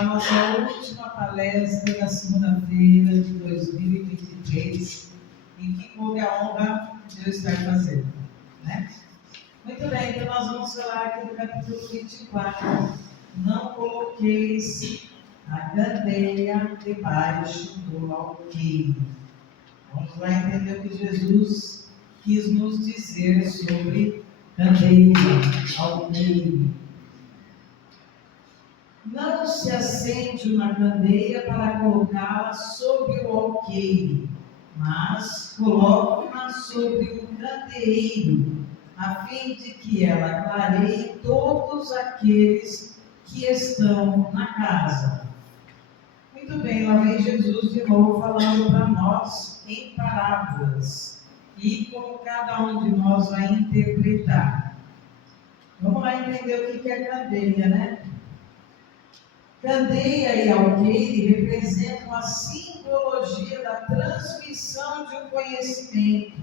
a nossa última palestra da segunda-feira de 2023, em que houve a honra de eu estar fazendo, né? Muito bem, então nós vamos falar aqui do capítulo 24. Não coloqueis a candeia debaixo do alqueire. Vamos lá entender o que Jesus quis nos dizer sobre candeia, alqueire. Não se acende uma candeia para colocá-la sobre o alqueire, mas coloca-a sobre um candeeiro, a fim de que ela clareie todos aqueles que estão na casa. Muito bem, lá vem Jesus de novo falando para nós em parábolas e como cada um de nós vai interpretar. Vamos lá entender o que é candeia, né? Candeia e alqueire representam a simbologia da transmissão de um conhecimento.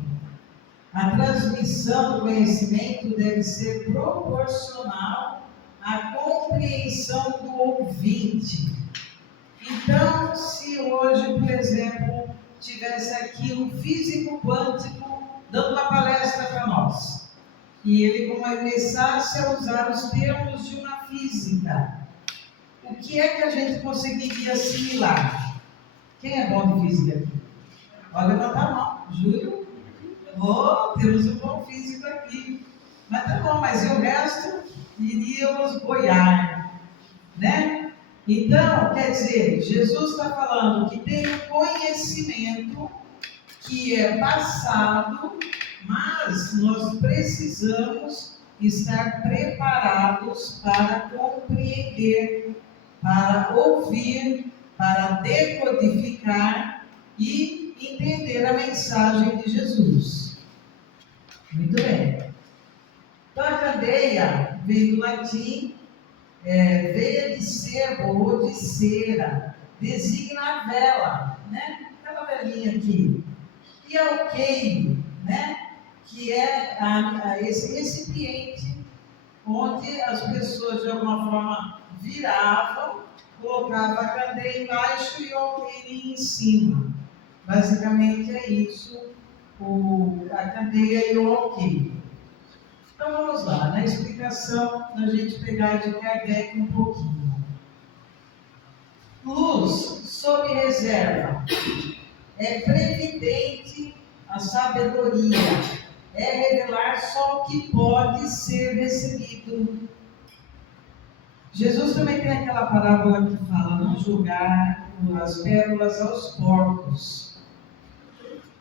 A transmissão do conhecimento deve ser proporcional à compreensão do ouvinte. Então, se hoje, por exemplo, tivesse aqui um físico quântico dando uma palestra para nós, e ele começasse a usar os termos de uma física, o que é que a gente conseguiria assimilar? Quem é bom de física aqui? Pode levantar a mão. Júlio? Temos um bom físico aqui. Mas tá bom, mas e o resto? Iríamos boiar, né? Então, quer dizer, Jesus está falando que tem um conhecimento que é passado, mas nós precisamos estar preparados para compreender, para ouvir, para decodificar e entender a mensagem de Jesus. Muito bem. Então a candeia vem do latim, veia de sebo ou de cera, designa a vela, né? Aquela velinha aqui. E alqueire, né? Que é esse recipiente onde as pessoas de alguma forma viravam, colocavam a candeia embaixo e o alqueire em cima. Basicamente é isso, a candeia e o alqueire. Então vamos lá, na explicação, a gente pegar de Kardec um pouquinho. Luz sob reserva é previdente a sabedoria, é revelar só o que pode ser recebido. Jesus também tem aquela parábola que fala, não julgar as pérolas aos porcos.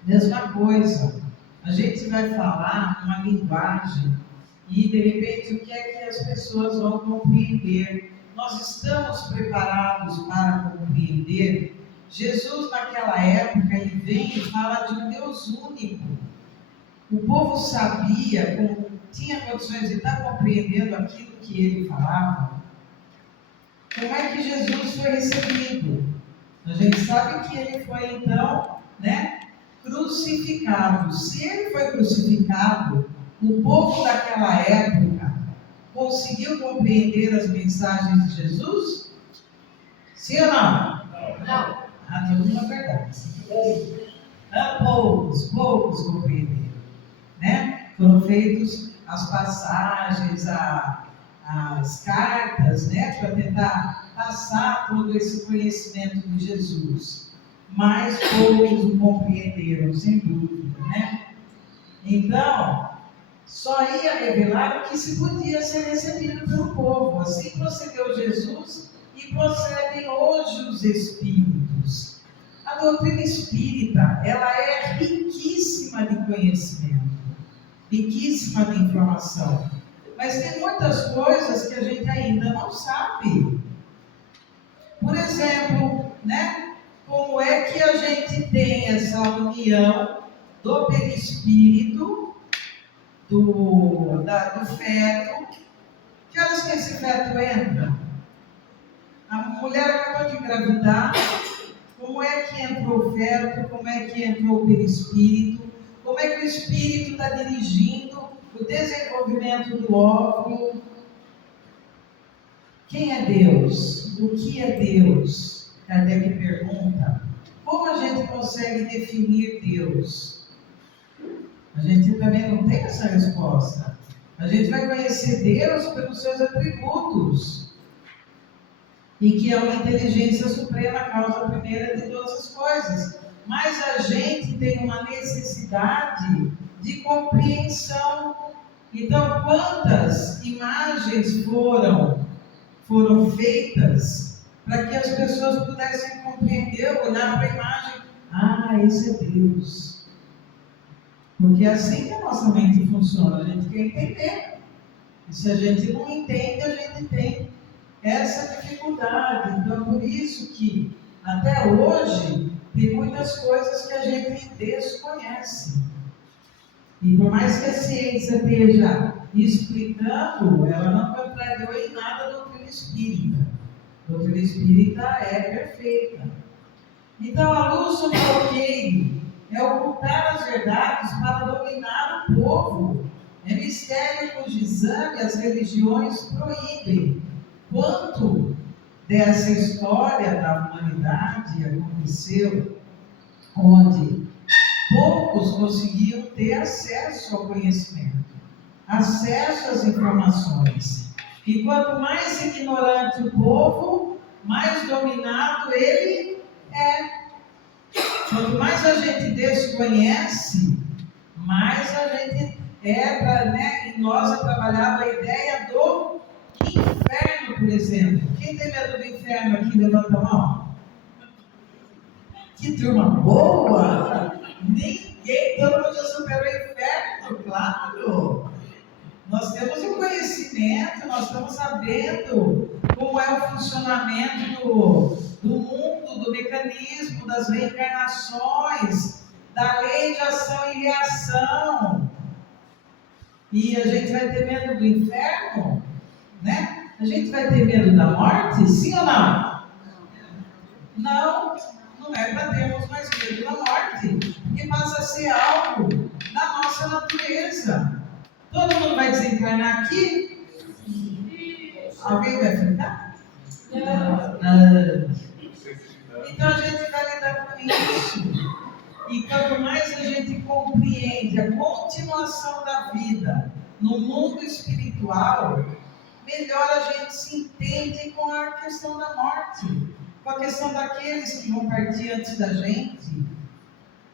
Mesma coisa, a gente vai falar uma linguagem e de repente o que é que as pessoas vão compreender? Nós estamos preparados para compreender? Jesus naquela época ele vem e fala de um Deus único. O povo sabia, tinha condições de estar compreendendo aquilo que ele falava. Como é que Jesus foi recebido? A gente sabe que ele foi então, crucificado. Se ele foi crucificado, o povo daquela época conseguiu compreender as mensagens de Jesus? Sim ou não? Não. Todo mundo é verdade. Poucos compreenderam, né? Foram feitos as passagens, as cartas, né? Para tentar passar todo esse conhecimento de Jesus. Mas poucos o compreenderam, sem dúvida, né? Então, só ia revelar o que se podia ser recebido pelo povo. Assim procedeu Jesus e procedem hoje os espíritos. A doutrina espírita, ela é riquíssima de conhecimento, riquíssima de informação, mas tem muitas coisas que a gente ainda não sabe. Por exemplo, como é que a gente tem essa união do perispírito, do feto? Que horas que esse feto entra? A mulher acabou de engravidar. Como é que entrou o feto? Como é que entrou o perispírito? Como é que o espírito está dirigindo o desenvolvimento do óvulo? Quem é Deus? O que é Deus? Kardec pergunta. Como a gente consegue definir Deus? A gente também não tem essa resposta. A gente vai conhecer Deus pelos seus atributos. E que é uma inteligência suprema, a causa primeira de todas as coisas. Mas a gente tem uma necessidade de compreensão. Então, quantas imagens foram feitas para que as pessoas pudessem compreender, olhar para a imagem, esse é Deus. Porque é assim que a nossa mente funciona, a gente quer entender. E se a gente não entende, a gente tem essa dificuldade. Então, por isso que até hoje tem muitas coisas que a gente desconhece. E por mais que a ciência esteja explicando, ela não contrariou em nada a doutrina espírita. A doutrina espírita é perfeita. Então, a luz do bloqueio é ocultar as verdades para dominar o povo. É mistério cujo exame as religiões proíbem. Quanto dessa história da humanidade aconteceu onde poucos conseguiam ter acesso ao conhecimento, acesso às informações. E quanto mais ignorante o povo, mais dominado ele é. Quanto mais a gente desconhece, mais a gente em nós é trabalhada a ideia do inferno, por exemplo. Quem tem medo do inferno aqui, levanta a mão. Que turma boa! Ninguém, todo mundo já superou o inferno, claro! Nós temos o conhecimento, nós estamos sabendo como é o funcionamento do mundo, do mecanismo, das reencarnações, da lei de ação e reação. E a gente vai ter medo do inferno? Né? A gente vai ter medo da morte? Sim ou não? Não, não é para termos mais medo da morte, porque passa a ser algo da nossa natureza. Todo mundo vai desencarnar aqui? Alguém vai ficar? Não. Então a gente vai lidar com isso. E quanto mais a gente compreende a continuação da vida no mundo espiritual, melhor a gente se entende com a questão da morte, com a questão daqueles que vão partir antes da gente,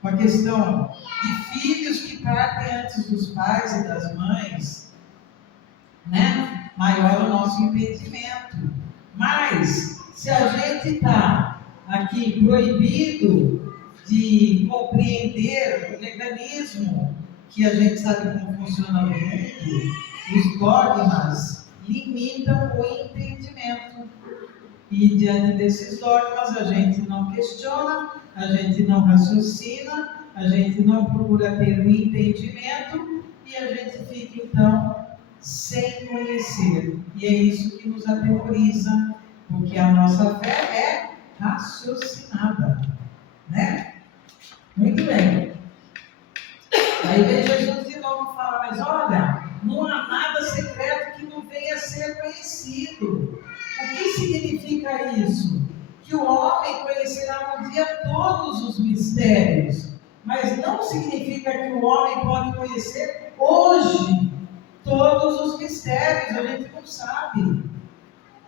com a questão de filhos que partem antes dos pais e das mães, né? Maior o nosso entendimento. Mas, se a gente está aqui proibido de compreender o mecanismo que a gente sabe como funciona no mundo, os dogmas limitam o entendimento. E diante desses dogmas a gente não questiona, a gente não raciocina, a gente não procura ter um entendimento e a gente fica então sem conhecer. E é isso que nos aterroriza, porque a nossa fé é raciocinada, né? Muito bem. Aí vem Jesus de novo e fala, mas olha, não há nada secreto que não venha a ser conhecido. O que significa isso? Que o homem conhecerá um dia todos os mistérios, mas não significa que o homem pode conhecer hoje todos os mistérios, a gente não sabe.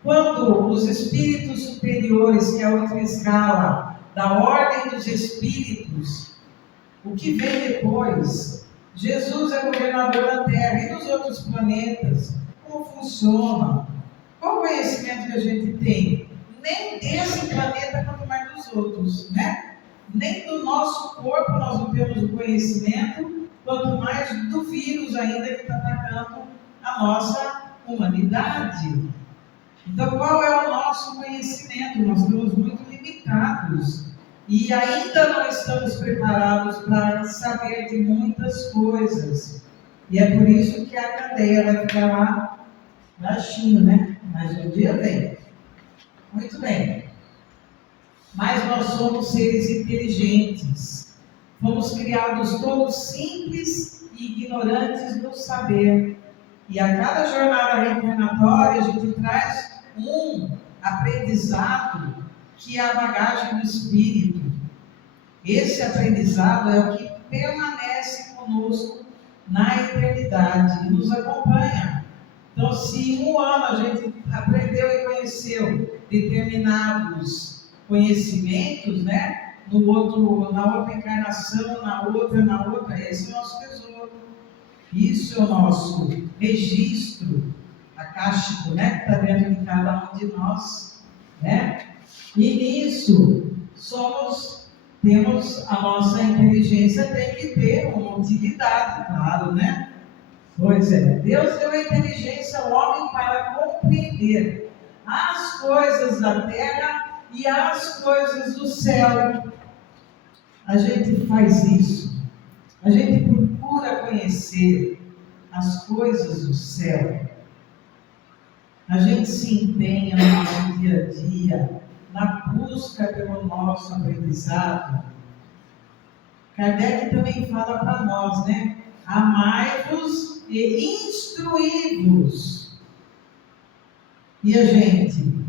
Quando os espíritos superiores, que é a outra escala da ordem dos espíritos, o que vem depois, Jesus é governador da Terra e dos outros planetas, como funciona? Qual o conhecimento que a gente tem? Nem desse planeta, quanto mais dos outros, né? Nem do nosso corpo nós não temos o conhecimento, quanto mais do vírus ainda que está atacando a nossa humanidade. Então, qual é o nosso conhecimento? Nós estamos muito limitados e ainda não estamos preparados para saber de muitas coisas. E é por isso que a cadeia vai ficar lá baixinho, né? Mas um dia vem. Muito bem. Mas nós somos seres inteligentes. Fomos criados todos simples e ignorantes no saber. E a cada jornada reencarnatória a gente traz um aprendizado que é a bagagem do Espírito. Esse aprendizado é o que permanece conosco na eternidade e nos acompanha. Então, se em um ano a gente aprendeu e conheceu determinados conhecimentos, né? Na outra encarnação, na outra, esse é o nosso tesouro. Isso é o nosso registro acástico, né? Que está dentro de cada um de nós, né? E nisso temos a nossa inteligência, tem que ter uma utilidade, claro, né? Pois é, Deus deu a inteligência ao homem para compreender as coisas da terra e as coisas do céu. A gente faz isso, a gente procura conhecer as coisas do céu, a gente se empenha no nosso dia a dia, na busca pelo nosso aprendizado. Kardec também fala para nós, né? Amai-vos e instruí-vos. E a gente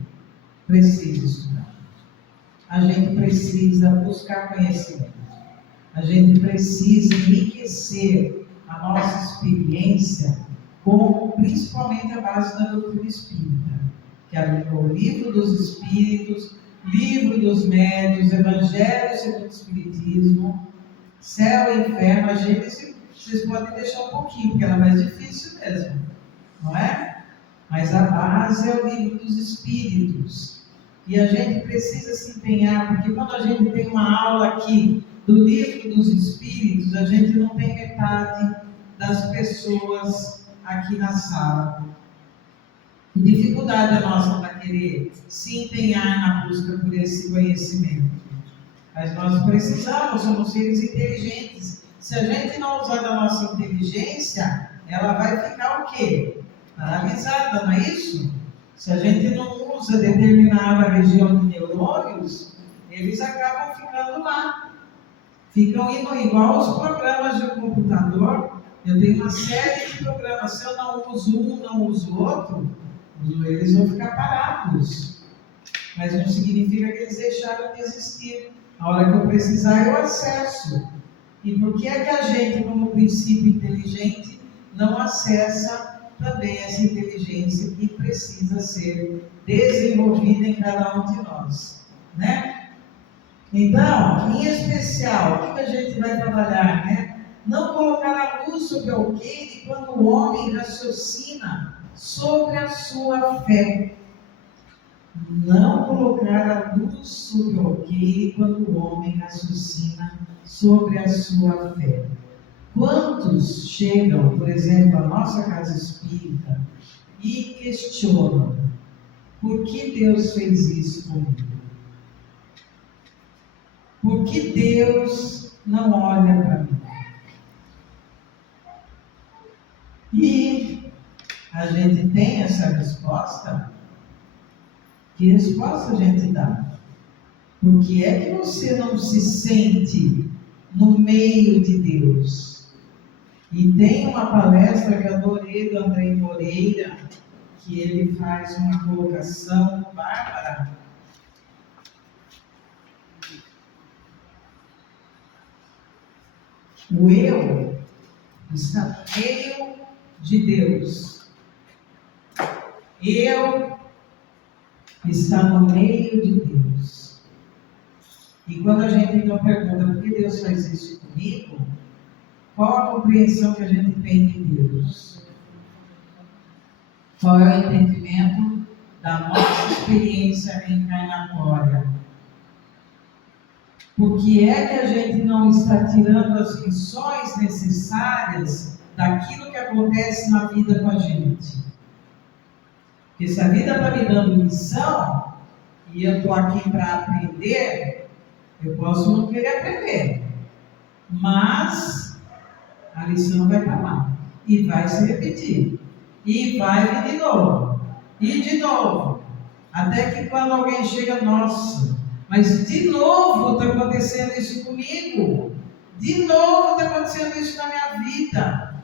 precisa estudar. A gente precisa buscar conhecimento. A gente precisa enriquecer a nossa experiência com principalmente a base da doutrina espírita, que é o livro dos Espíritos, livro dos Médiuns, Evangelho segundo o Espiritismo, Céu e Inferno. A Gênese vocês podem deixar um pouquinho, porque ela é mais difícil mesmo, não é? Mas a base é o livro dos Espíritos. E a gente precisa se empenhar, porque quando a gente tem uma aula aqui do livro dos Espíritos, a gente não tem metade das pessoas aqui na sala. Que dificuldade a nossa para querer se empenhar na busca por esse conhecimento. Mas nós precisamos, somos seres inteligentes. Se a gente não usar da nossa inteligência, ela vai ficar o quê? Paralisada, não é isso? Se a gente não usa determinada região de neurônios, eles acabam ficando lá. Ficam indo igual os programas de computador. Eu tenho uma série de programas. Se eu não uso um, não uso outro, eles vão ficar parados. Mas não significa que eles deixaram de existir. A hora que eu precisar, eu acesso. E por que é que a gente, como princípio inteligente, não acessa também essa inteligência que precisa ser desenvolvida em cada um de nós, né? Então, em especial, o que a gente vai trabalhar, né? Não colocar a luz sobre alguém quando o homem raciocina sobre a sua fé. Não colocar a luz sobre alguém quando o homem raciocina sobre a sua fé. Quantos chegam, por exemplo, à nossa casa espírita e questionam: por que Deus fez isso comigo? Por que Deus não olha para mim? E a gente tem essa resposta. Que resposta a gente dá? Por que é que você não se sente no meio de Deus? E tem uma palestra que eu adorei do André Moreira, que ele faz uma colocação bárbara. O eu está no meio de Deus. Eu está no meio de Deus. E quando a gente então pergunta por que Deus faz isso comigo, qual a compreensão que a gente tem de Deus? Qual é o entendimento da nossa experiência reencarnatória? Por que é que a gente não está tirando as lições necessárias daquilo que acontece na vida com a gente? Porque se a vida está me dando lição, e eu estou aqui para aprender, eu posso não querer aprender. Mas a lição vai estar lá. E vai se repetir. E vai vir de novo. E de novo. Até que quando alguém chega, nossa, mas de novo está acontecendo isso comigo. De novo está acontecendo isso na minha vida.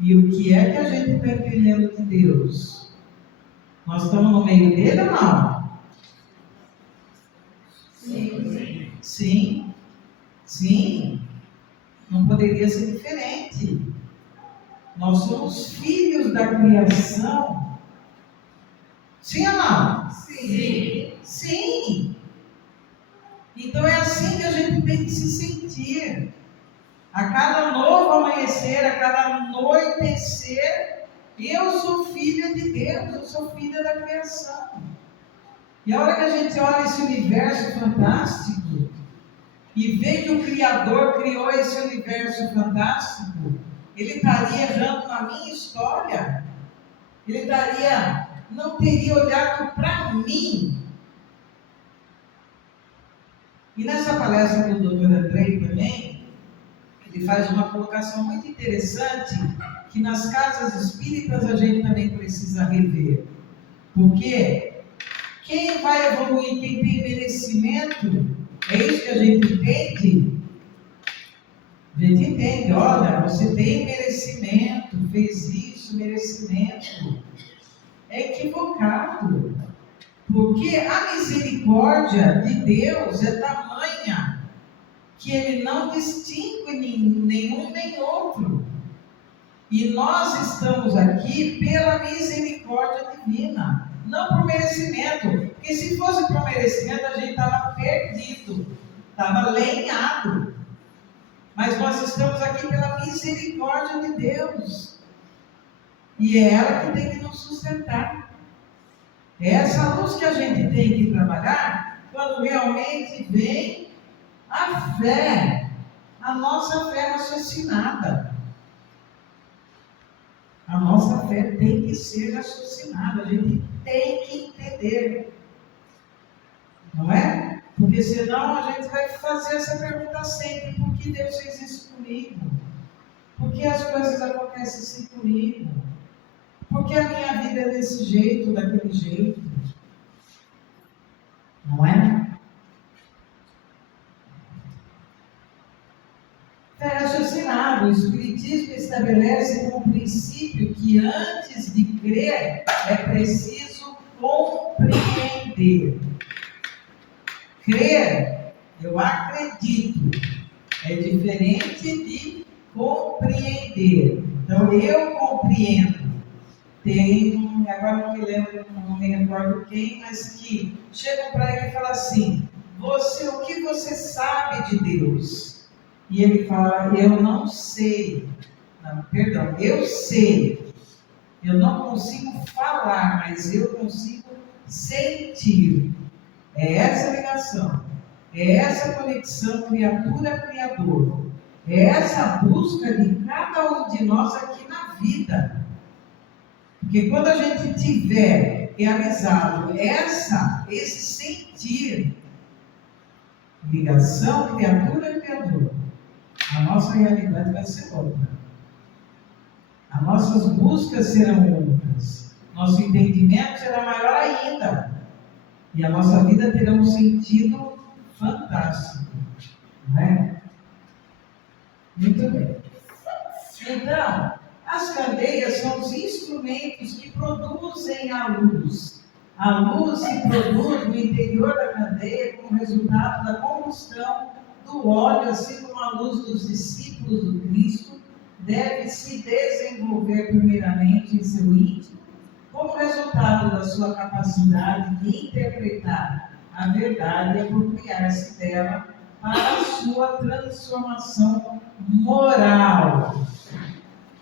E o que é que a gente está entendendo de Deus? Nós estamos no meio dele ou não? Sim. Sim. Sim. Não poderia ser diferente. Nós somos filhos da criação. Sim ou não? Sim. Sim. Então é assim que a gente tem que se sentir. A cada novo amanhecer, a cada anoitecer, eu sou filha de Deus, eu sou filha da criação. E a hora que a gente olha esse universo fantástico e vê que o Criador criou esse universo fantástico, ele estaria errando na minha história? Ele não teria olhado para mim? E nessa palestra do Dr. Andrei também, ele faz uma colocação muito interessante, que nas casas espíritas a gente também precisa rever. Porque quem vai evoluir, quem tem merecimento, é isso que a gente entende? A gente entende, olha, você tem merecimento, fez isso, merecimento. É equivocado. Porque a misericórdia de Deus é tamanha que Ele não distingue nenhum nem outro. E nós estamos aqui pela misericórdia divina, não por merecimento. Porque se fosse por merecimento, a gente estava perdido, estava lenhado. Mas nós estamos aqui pela misericórdia de Deus. E é ela que tem que nos sustentar. É essa luz que a gente tem que trabalhar quando realmente vem a fé, a nossa fé raciocinada. A nossa fé tem que ser raciocinada, a gente tem que entender. Não é? Porque senão a gente vai fazer essa pergunta sempre: por que Deus fez isso comigo? Por que as coisas acontecem assim comigo? Por que a minha vida é desse jeito, daquele jeito? Não é? É raciocinado. O Espiritismo estabelece como princípio que antes de crer é preciso compreender. Crer, eu acredito, é diferente de compreender. Então eu compreendo. Tem, agora não me lembro, não me recordo quem, mas que chegam para ele e falam assim: o que você sabe de Deus? E ele fala: eu não sei. Não, perdão, eu sei. Eu não consigo falar, mas eu consigo sentir. É essa ligação. É essa conexão criatura-criador. É essa busca de cada um de nós aqui na vida. Porque quando a gente tiver realizado esse sentir, ligação criatura-criador, a nossa realidade vai ser outra. As nossas buscas serão outras. Nosso entendimento será maior ainda. E a nossa vida terá um sentido fantástico. Não é? Muito bem. Então, as candeias são os instrumentos que produzem a luz. A luz se produz no interior da candeia como resultado da combustão do óleo, assim como a luz dos discípulos do Cristo deve se desenvolver primeiramente em seu íntimo, como resultado da sua capacidade de interpretar a verdade e apropriar-se dela para a sua transformação moral.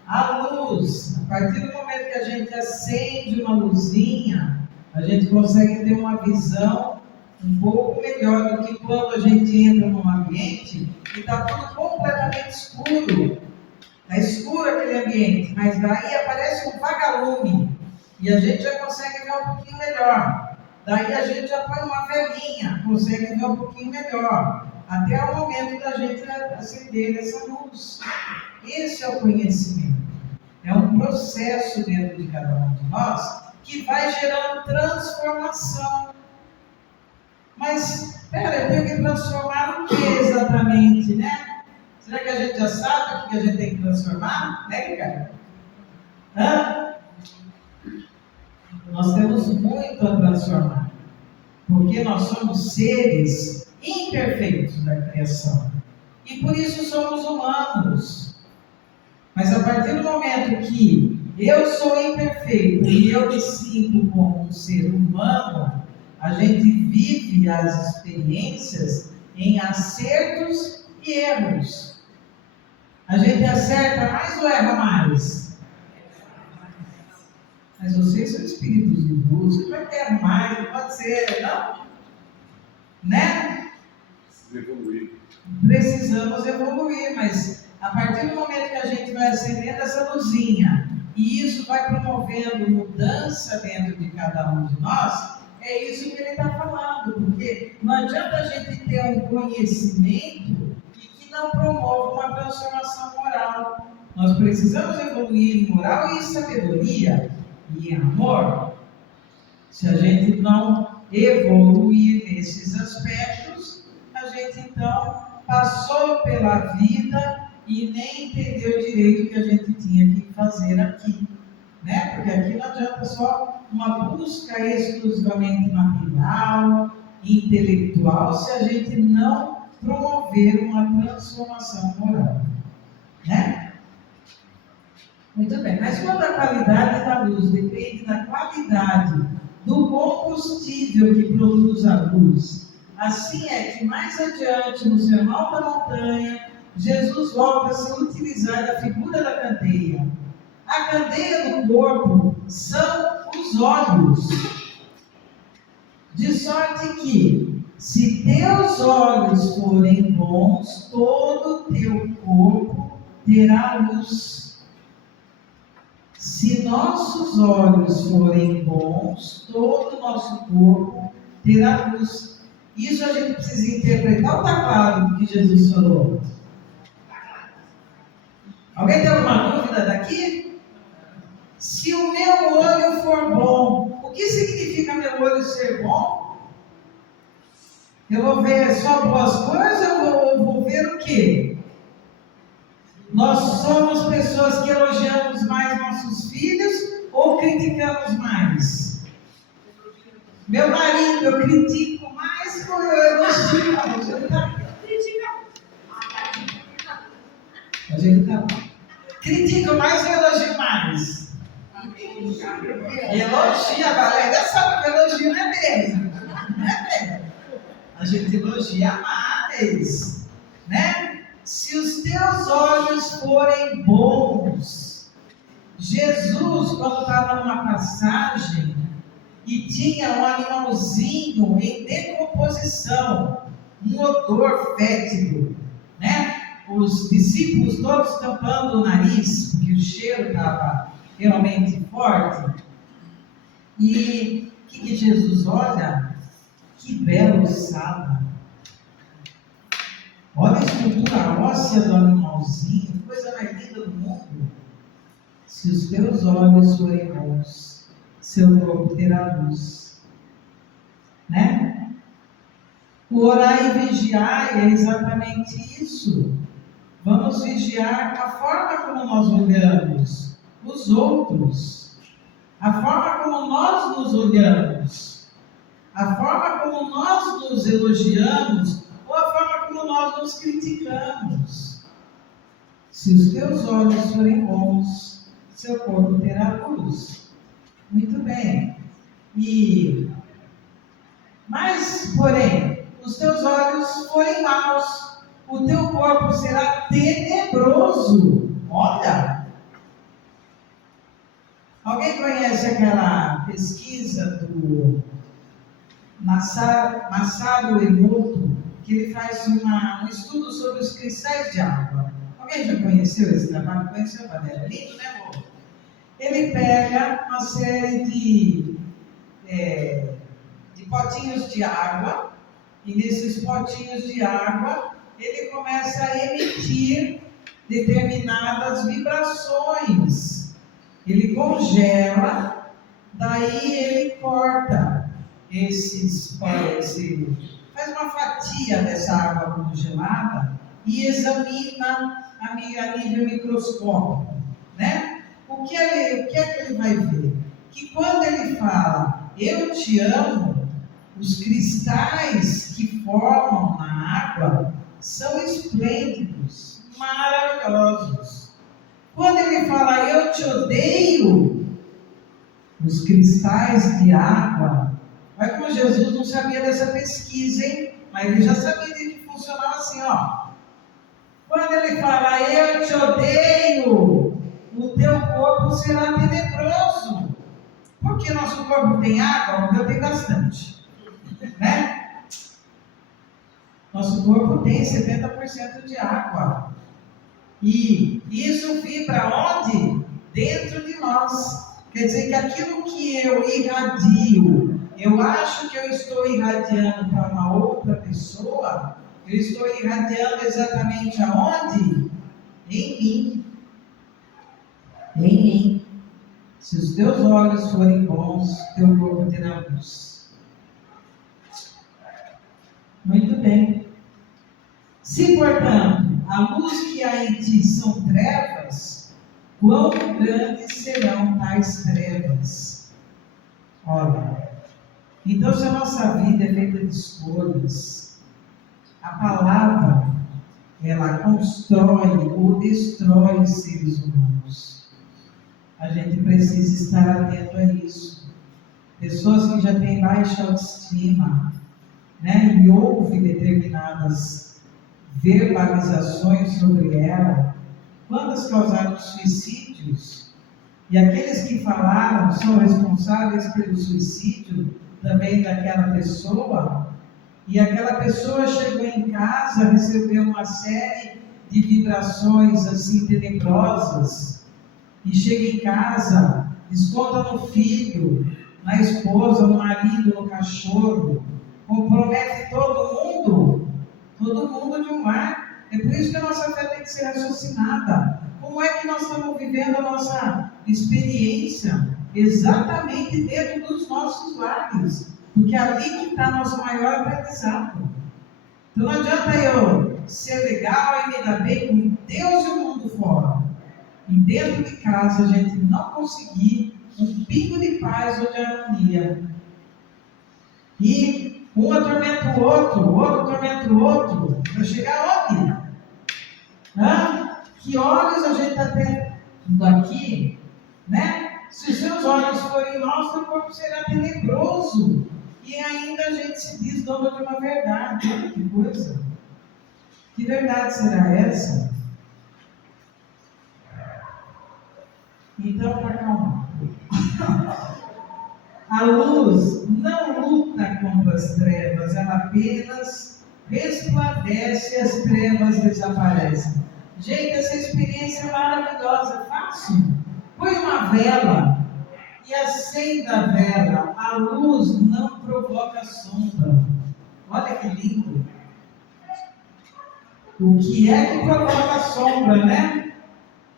A luz, a partir do momento que a gente acende uma luzinha, a gente consegue ter uma visão um pouco melhor do que quando a gente entra num ambiente e está tudo completamente escuro. Está escuro aquele ambiente, mas daí aparece um vagalume e a gente já consegue ver um pouquinho melhor. Daí a gente já põe uma velinha, consegue ver um pouquinho melhor, até o momento da gente acender essa luz. Esse é o conhecimento. É um processo dentro de cada um de nós que vai gerando transformação. Mas, eu tenho que transformar o que exatamente, né? Será que a gente já sabe o que a gente tem que transformar? Né, Ricardo? Nós temos muito a transformar, porque nós somos seres imperfeitos da criação. E por isso somos humanos. Mas a partir do momento que eu sou imperfeito e eu me sinto como um ser humano, a gente vive as experiências em acertos e erros. A gente acerta mais ou erra mais? Mas vocês são espíritos de luz, você vai ter mais, não pode ser, não? Né? Precisamos evoluir, mas a partir do momento que a gente vai acendendo essa luzinha, e isso vai promovendo mudança dentro de cada um de nós, é isso que ele está falando, porque não adianta a gente ter um conhecimento e que não promova uma transformação moral. Nós precisamos evoluir em moral e sabedoria e em amor. Se a gente não evoluir nesses aspectos, a gente então passou pela vida e nem entendeu direito o que a gente tinha que fazer aqui, né? Porque aqui não adianta só uma busca exclusivamente material, intelectual, se a gente não promover uma transformação moral, né? Muito bem, mas quando a qualidade da luz depende da qualidade do combustível que produz a luz, assim é que mais adiante, no Sermão da Montanha, Jesus volta a se utilizar da figura da candeia. A candeia do corpo são os olhos. De sorte que, se teus olhos forem bons, todo o teu corpo terá luz. Se nossos olhos forem bons, todo o nosso corpo terá luz. Isso a gente precisa interpretar ou está claro do que Jesus falou? Alguém tem alguma dúvida daqui? Se o meu olho for bom, o que significa meu olho ser bom? Eu vou ver só boas coisas ou vou ver o quê? Nós somos pessoas que elogiamos mais nossos filhos ou criticamos mais? Meu marido, eu critico mais ou eu elogio mais? A gente tá. Critica mais ou elogio mais? Elogia, a Valéria sabe que elogio não é mesmo. Não é mesmo. A gente elogia mais, né? Se os teus olhos forem bons. Jesus, quando estava numa passagem e tinha um animalzinho em decomposição, um odor fétido, né? Os discípulos todos tampando o nariz, porque o cheiro estava realmente forte. E o que Jesus olha? Que bela ossada! Olha a estrutura óssea do animalzinho, coisa mais linda do mundo. Se os teus olhos forem bons, seu corpo terá luz. Né? O orar e vigiar é exatamente isso. Vamos vigiar a forma como nós olhamos os outros, a forma como nós nos olhamos, a forma como nós nos elogiamos ou a forma como nós nos criticamos. Se os teus olhos forem bons, seu corpo terá luz. Muito bem. Mas, porém, os teus olhos forem maus, o teu corpo será tenebroso. Olha! Alguém conhece aquela pesquisa do Masaru Emoto, que ele faz um estudo sobre os cristais de água? Alguém já conheceu esse trabalho? Conheceu, Valéria? Lindo, né, amor? Ele pega uma série de potinhos de água, e nesses potinhos de água ele começa a emitir determinadas vibrações. Ele congela, daí ele corta faz uma fatia dessa água congelada e examina a nível microscópico, né? O que é que ele vai ver? que quando ele fala, eu te amo, os cristais que formam na água são esplêndidos, maravilhosos. Quando ele fala, eu te odeio, os cristais de água, olha como Jesus não sabia dessa pesquisa, hein? Mas ele já sabia de que funcionava assim, ó. Quando ele fala, eu te odeio, o teu corpo será tenebroso. Porque nosso corpo tem água, o meu tem bastante. Né? Nosso corpo tem 70% de água. E isso vibra onde? Dentro de nós. Quer dizer que aquilo que eu irradio, eu acho que eu estou irradiando para uma outra pessoa, eu estou irradiando exatamente aonde? Em mim. Em mim. Se os teus olhos forem bons, teu corpo terá luz. Muito bem. Se, portanto, a luz que há em ti são trevas, quão grandes serão tais trevas? Olha, então se a nossa vida é feita de escolhas, a palavra, ela constrói ou destrói os seres humanos. A gente precisa estar atento a isso. Pessoas que já têm baixa autoestima, né, e ouvem determinadas verbalizações sobre ela, quantas causaram suicídios? E aqueles que falaram são responsáveis pelo suicídio também daquela pessoa, e aquela pessoa chegou em casa, recebeu uma série de vibrações assim tenebrosas, e chega em casa, desconta no filho, na esposa, no marido, no cachorro, compromete todo mundo de um lar. É por isso que a nossa fé tem que ser raciocinada. Como é que nós estamos vivendo a nossa experiência? Exatamente dentro dos nossos lares, porque é ali que está nosso maior aprendizado. Então não adianta eu ser legal e me dar bem com Deus e o mundo fora, e dentro de casa a gente não conseguir um pingo de paz ou de harmonia. E um atormenta o outro atormenta o outro, para chegar onde? Que olhos a gente está tendo aqui, né? Se os seus olhos forem maus, seu corpo será tenebroso. E ainda a gente se diz dono de uma verdade. Olha que coisa. Que verdade será essa? Então, para acalmar. A luz não luta contra as trevas, ela apenas resplandece e as trevas desaparecem. Gente, essa experiência é maravilhosa, fácil. Põe uma vela e acenda a vela. A luz não provoca sombra. Olha que lindo. O que é que provoca sombra, né?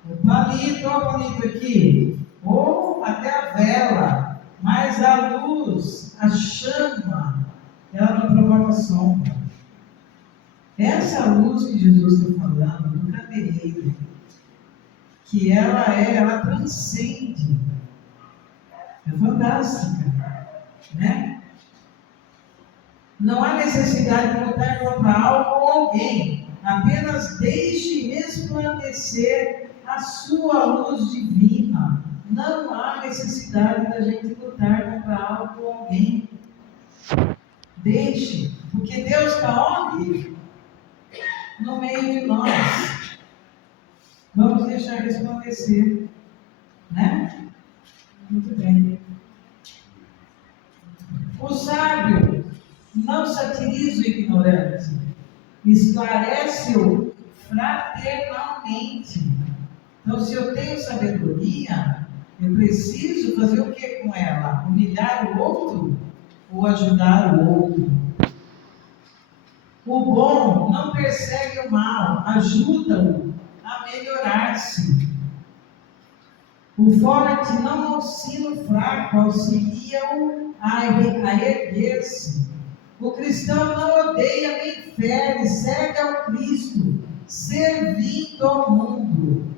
O palito, olha o palito aqui. Ou até a vela. Mas a luz, a chama, ela não provoca sombra. Essa luz que Jesus está falando, do candeeiro, que ela transcende. É fantástica, né? Não há necessidade de lutar contra algo ou alguém. Apenas deixe resplandecer a sua luz divina. Não há necessidade da gente lutar contra algo ou alguém. Deixe, porque Deus está onde? No meio de nós. Vamos deixar resplandecer, né? Muito bem. O sábio não satiriza o ignorante, esclarece-o fraternalmente. Então, se eu tenho sabedoria, eu preciso fazer o que com ela? Humilhar o outro ou ajudar o outro? O bom não persegue o mal, ajuda-o a melhorar-se. O forte não auxilia o fraco, auxilia-o a erguer-se. O cristão não odeia nem fere, segue ao Cristo, servindo ao mundo.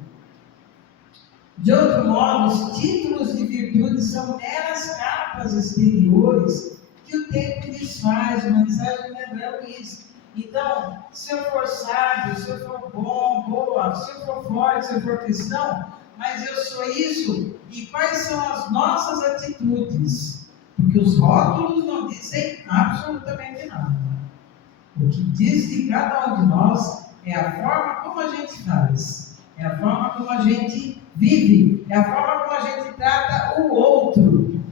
De outro modo, os títulos de virtude são meras capas exteriores que o tempo desfaz. A mensagem lembrando isso. Então, se eu for sábio, se eu for bom, boa, se eu for forte, se eu for cristão, mas eu sou isso. E quais são as nossas atitudes? Porque os rótulos não dizem absolutamente nada. O que diz de cada um de nós é a forma como a gente faz, é a forma como a gente vive, é a forma como a gente trata o outro.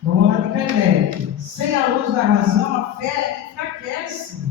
Vamos lá de Kardec. Sem a luz da razão, a fé enfraquece.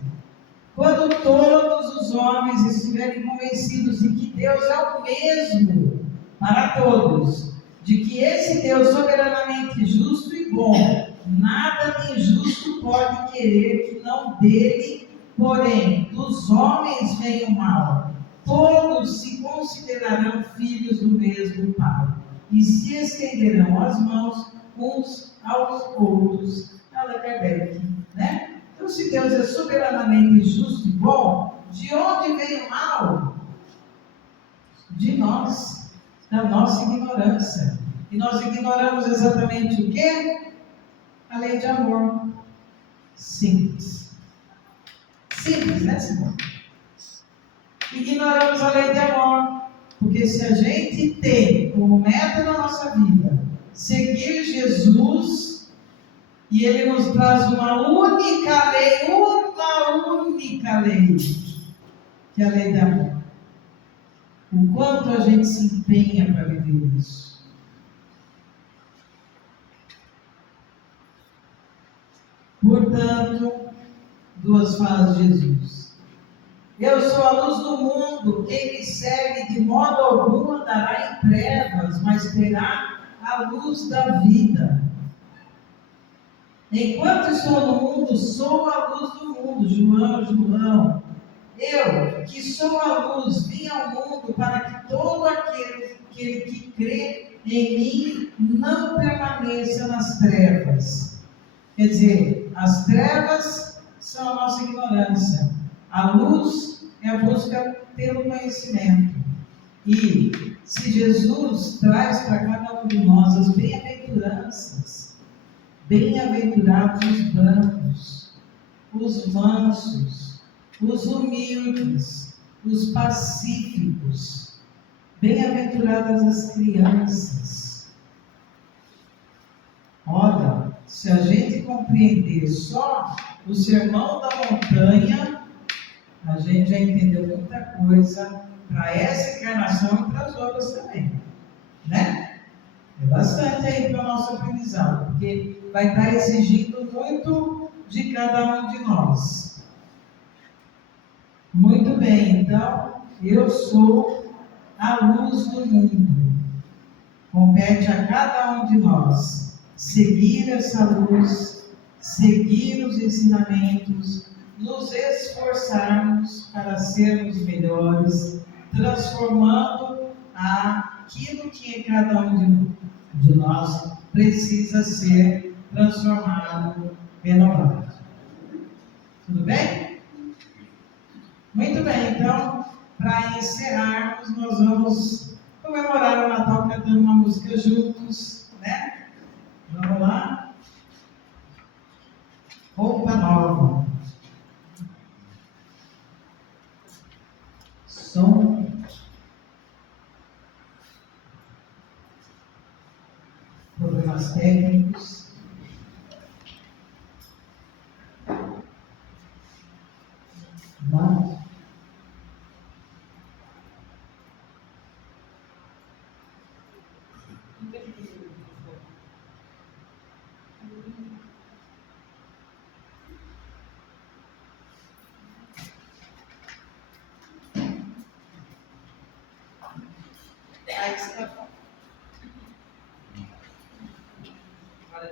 Quando todos os homens estiverem convencidos de que Deus é o mesmo para todos, de que esse Deus soberanamente justo e bom, nada de injusto pode querer que não dele, porém, dos homens venha o mal. Todos se considerarão filhos do mesmo Pai e se estenderão as mãos uns aos outros. Allan Kardec, né? Então, se Deus é soberanamente justo e bom, de onde vem o mal? De nós, da nossa ignorância. E nós ignoramos exatamente o quê? A lei de amor. Simples. Simples, né, Simão? Ignoramos a lei de amor. Porque se a gente tem como meta na nossa vida seguir Jesus, e Ele nos traz uma única lei, que é a lei de amor. O quanto a gente se empenha para viver isso. Portanto, duas falas de Jesus. Eu sou a luz do mundo, quem me segue de modo algum andará em trevas, mas terá a luz da vida. Enquanto estou no mundo, sou a luz do mundo. João. Eu, que sou a luz, vim ao mundo para que todo aquele que crê em mim não permaneça nas trevas. Quer dizer, as trevas são a nossa ignorância. A luz é a busca pelo conhecimento. E se Jesus traz para cada um de nós as bem-aventuranças, bem-aventurados os brancos, os mansos, os humildes, os pacíficos, bem-aventuradas as crianças. Olha, se a gente compreender só o sermão da montanha, a gente já entendeu muita coisa para essa encarnação e para as outras também, né? É bastante aí para o nosso aprendizado, porque vai estar exigindo muito de cada um de nós. Muito bem, então, eu sou a luz do mundo. Compete a cada um de nós seguir essa luz, seguir os ensinamentos, nos esforçarmos para sermos melhores, transformando aquilo que em cada um de nós precisa ser transformado, renovado. Tudo bem? Muito bem, então, para encerrarmos, nós vamos comemorar o Natal cantando uma música juntos, né? Vamos lá? Roupa nova. Som. Problemas técnicos. Vamos. Aí está. Agora